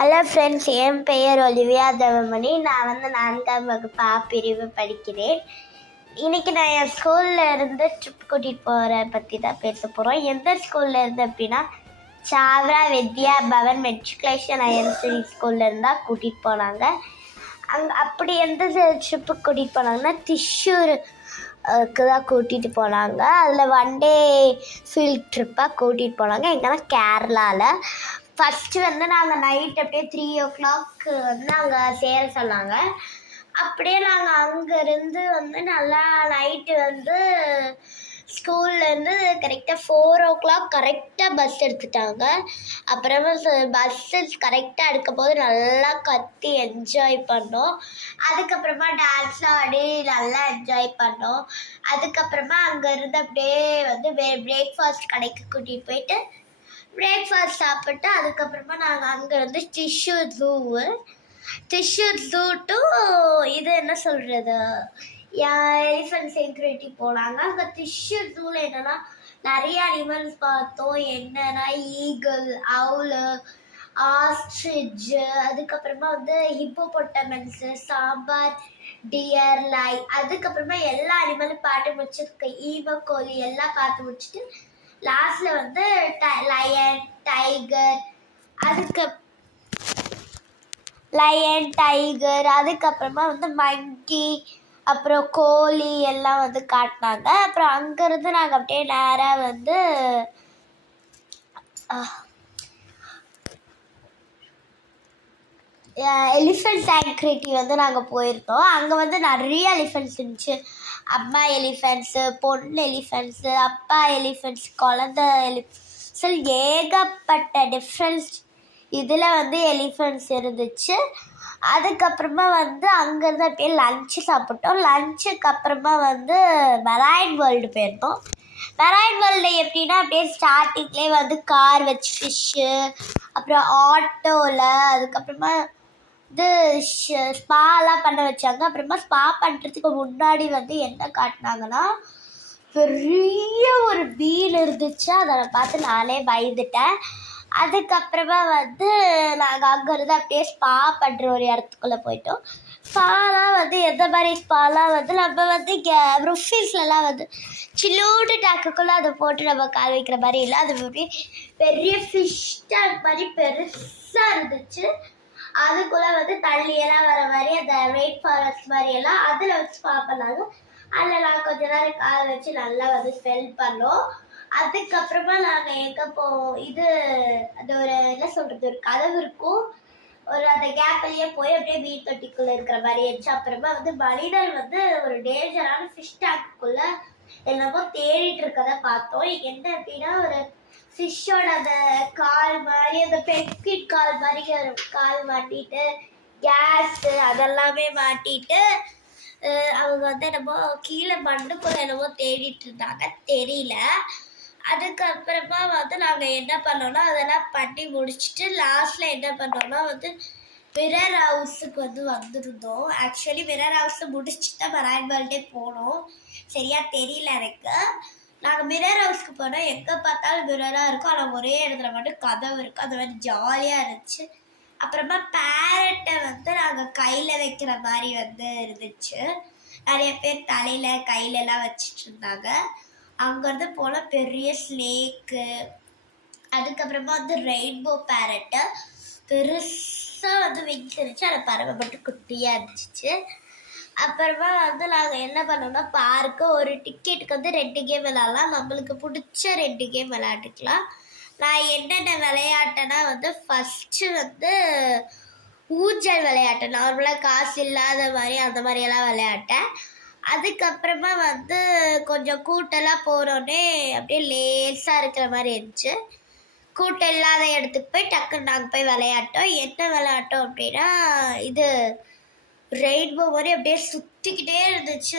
Hello friends, என் பெயர் Olivia Devamani. நான் 4ஆம் வகுப்பு A பிரிவு படிக்கிறேன். இன்றைக்கி நான் என் ஸ்கூலில் இருந்து ட்ரிப் கூட்டிகிட்டு போகிற பற்றி தான் பேச போகிறோம். எந்த ஸ்கூலில் இருந்து அப்படின்னா Savra Vidya Bhavan matriculation higher secondary ஸ்கூலில் இருந்தால் கூட்டிகிட்டு போனாங்க. அப்படி எந்த ட்ரிப்புக்கு கூட்டிகிட்டு போனாங்கன்னா திஷூருக்கு தான் கூட்டிகிட்டு போனாங்க. அதில் 1 டே ஃபீல்ட் ட்ரிப்பாக கூட்டிகிட்டு போனாங்க. எங்கன்னா கேரளாவில். ஃபஸ்ட்டு நாங்கள் நைட் அப்படியே 3 o'clock அங்கே சேர சொன்னாங்க. அப்படியே நாங்கள் அங்கேருந்து நல்லா நைட்டு ஸ்கூல்லேருந்து கரெக்டாக 4 o'clock கரெக்டாக பஸ் எடுத்துட்டாங்க. அப்புறமா பஸ்ஸு கரெக்டாக எடுக்கும்போது நல்லா கத்தி என்ஜாய் பண்ணோம். அதுக்கப்புறமா டான்ஸ் ஆடி நல்லா என்ஜாய் பண்ணோம். அதுக்கப்புறமா அங்கேருந்து அப்படியே பிரேக்ஃபாஸ்ட் கடைக்கு கூட்டிகிட்டு போயிட்டு பிரேக்ஃபாஸ்ட் சாப்பிட்டு அதுக்கப்புறமா நாங்கள் அங்கேருந்து திஷூர் ஜூ டு இது என்ன சொல்கிறது எலிஃபண்ட் செக்யூரிட்டி போனாங்க. அங்கே திஷூர் ஜூவில் என்னென்னா நிறைய அனிமல்ஸ் பார்த்தோம். என்னென்னா ஈகிள், அவுலு, ஆஸ்ட்ரிச், அதுக்கப்புறமா ஹிப்போபொட்டமன்ஸு, சாம்பார், டியர், அதுக்கப்புறமா எல்லா அனிமலும் பார்த்து முடிச்சதுக்கு ஈமக்கோழி எல்லாம் பார்த்து முடிச்சுட்டு லாஸ்ட்டில் லயன், டைகர், அதுக்கப்புறமா மங்கி, அப்புறம் கோழி எல்லாம் காட்டினாங்க. அப்புறம் அங்கேருந்து நாங்கள் அப்படியே நேராக எலிஃபண்ட் சாங்க்ரிட்டி நாங்கள் போயிருந்தோம். அங்கே நிறைய எலிஃபண்ட்ஸ் இருந்துச்சு. அம்மா எலிஃபெண்ட்ஸு, பொண்ணு எலிஃபெண்ட்ஸு, அப்பா எலிஃபெண்ட்ஸ், குழந்த எலிஃபெண்ட்ஸ், ஏகப்பட்ட டிஃப்ரெண்ட்ஸ் இதில் எலிஃபெண்ட்ஸ் இருந்துச்சு. அதுக்கப்புறமா அங்கேருந்து அப்படியே லன்ச்சு சாப்பிட்டோம். லன்ச்சுக்கு அப்புறமா மெரைன் வேர்ல்டு போயிருந்தோம். மெரைன் வேர்ல்டு எப்படின்னா அப்படியே ஸ்டார்டிங்லேயே கார் வச்சு ஃபிஷ்ஷு, அப்புறம் ஆட்டோவில், அதுக்கப்புறமா ஸ்பாலாம் பண்ண வச்சாங்க. அப்புறமா ஸ்பா பண்ணுறதுக்கு முன்னாடி என்ன காட்டினாங்கன்னா பெரிய ஒரு மீன் இருந்துச்சு. அதை பார்த்து நானே பயந்துட்டேன். அதுக்கப்புறமா நாங்கள் அங்கேருந்து அப்படியே ஸ்பா பண்ணுற ஒரு இடத்துக்குள்ளே போயிட்டோம். ஸ்பாலாம் எந்த மாதிரி ஸ்பாலாம் நம்ம ருஃபீஸ்லாம் சில்லூட்டு டேக்குக்குள்ளே அதை போட்டு நம்ம கால் வைக்கிற மாதிரி இல்லை. அது அப்படியே பெரிய ஃபிஷ் டேங்க் மாதிரி பெருசாக இருந்துச்சு. அதுக்குள்ளே தண்ணியெல்லாம் வர மாதிரி அந்த ரெயின் ஃபாரஸ்ட் மாதிரியெல்லாம் அதில் வச்சு பார்ப்பனாங்க. அதில் நான் கொஞ்ச நேரம் கால் வச்சு நல்லா ஸ்மெல் பண்ணோம். அதுக்கப்புறமா நாங்கள் எங்கே அது ஒரு என்ன சொல்கிறது, ஒரு கதவு இருக்கும். அந்த கேப்லேயே போய் அப்படியே மீன் தொட்டிக்குள்ளே இருக்கிற மாதிரி இருந்துச்சு. அப்புறமா மனிதர் ஒரு டேஞ்சரான ஃபிஷ் டேங்குக்குள்ளே என்னமோ தேடிட்டு இருக்கதை பார்த்தோம். என்ன அப்படின்னா ஒரு ஃபிஷ்ஷோட அந்த கால் மாதிரி, அந்த பென்குயின் கால் மாதிரி ஒரு கால் மாட்டிட்டு, கேஸு அதெல்லாமே மாட்டிட்டு அவங்க என்னமோ கீழே மண்ணுக்குள்ள என்னமோ தேடிட்டு இருந்தாங்க, தெரியல. அதுக்கப்புறமா நாங்கள் என்ன பண்ணோம்னா அதெல்லாம் பண்ணி முடிச்சுட்டு லாஸ்ட்டில் என்ன பண்ணோம்னா மிரர் ஹவுஸுக்கு வந்திருந்தோம். ஆக்சுவலி மிரர் ஹவுஸை முடிச்சுட்டு தான் மெரைன் வேர்ல்டே போனோம். சரியாக தெரியல எனக்கு. நாங்கள் மிரர் ஹவுஸ்க்கு போனால் எங்கே பார்த்தாலும் மிரராக இருக்கும். ஆனால் ஒரே இடத்துல மட்டும் கதவு இருக்கும். அது ஜாலியாக இருந்துச்சு. அப்புறமா பேரட்டை நாங்கள் கையில் வைக்கிற மாதிரி இருந்துச்சு. நிறைய பேர் தலையில் கையிலலாம் வச்சிட்டு இருந்தாங்க. அங்கேருந்து போனால் பெரிய ஸ்னேக்கு, அதுக்கப்புறமா ரெயின்போ பேரட்டு பெருசாக விங்ஸ் இருந்துச்சு. அந்த பறவை மட்டும் குட்டியாக இருந்துச்சு. அப்புறமா நாங்கள் என்ன பண்ணோம்னா பார்க்கு ஒரு டிக்கெட்டுக்கு 2 கேம் விளாட்லாம். நம்மளுக்கு பிடிச்ச 2 கேம் விளையாட்டுக்கலாம். நான் என்னென்ன விளையாட்டேன்னா ஃபஸ்ட்டு ஊஞ்சல் விளையாட்டேன். நார்மலாக காசு இல்லாத மாதிரி அந்த மாதிரியெல்லாம் விளையாட்டேன். அதுக்கப்புறமா கொஞ்சம் கூட்டெல்லாம் போனோடனே அப்படியே லேசாக இருக்கிற மாதிரி இருந்துச்சு. கூட்டம் இல்லாத இடத்துக்கு போய் டக்குன்னு நாங்கள் போய் விளையாட்டோம். என்ன விளையாட்டோம் அப்படின்னா ரெயின்போ மாதிரி அப்படியே சுற்றிக்கிட்டே இருந்துச்சு.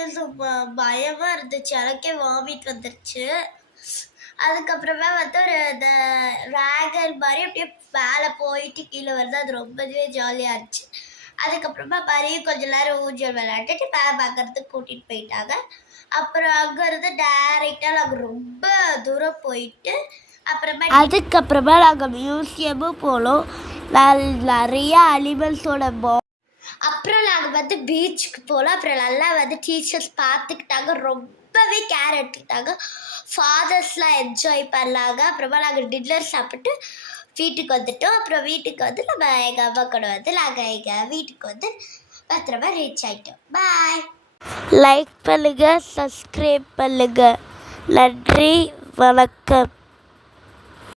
பயமாக இருந்துச்சு. எனக்கே வாமிட் வந்துருச்சு. அதுக்கப்புறமா ஒரு இந்த ட்ராகன் மாதிரி அப்படியே மேலே போயிட்டு கீழே வருது. அது ரொம்பவே ஜாலியாக இருந்துச்சு. அதுக்கப்புறமா மறுபடியும் கொஞ்ச நேரம் ஊஞ்சல் விளையாட்டுட்டு மேலே பார்க்கறதுக்கு கூட்டிகிட்டு போயிட்டாங்க. அப்புறம் அங்கேருந்து டைரெக்டாக நாங்கள் ரொம்ப தூரம் போயிட்டு அதுக்கப்புறமா நாங்கள் மியூசியமும் போனோம். நிறைய அனிமல்ஸோட அப்புறம் நாங்கள் வந்து பீச்சுக்கு போகலாம். அப்புறம் நல்லா வந்து டீச்சர்ஸ் பார்த்துக்கிட்டாங்க, ரொம்பவே கேர் எடுத்துக்கிட்டாங்க. ஃபாதர்ஸ்லாம் என்ஜாய் பண்ணாங்க. அப்புறமா நாங்கள் டின்னர் சாப்பிட்டு வீட்டுக்கு வந்துட்டோம். அப்புறம் வீட்டுக்கு வந்து நம்ம எங்கள் அம்மா கூட வந்து நாங்கள் எங்கள் வீட்டுக்கு வந்து பத்திரமா ரீச் ஆகிட்டோம். பாய். லைக் பண்ணுங்கள், சப்ஸ்கிரைப் பண்ணுங்கள். நன்றி, வணக்கம்.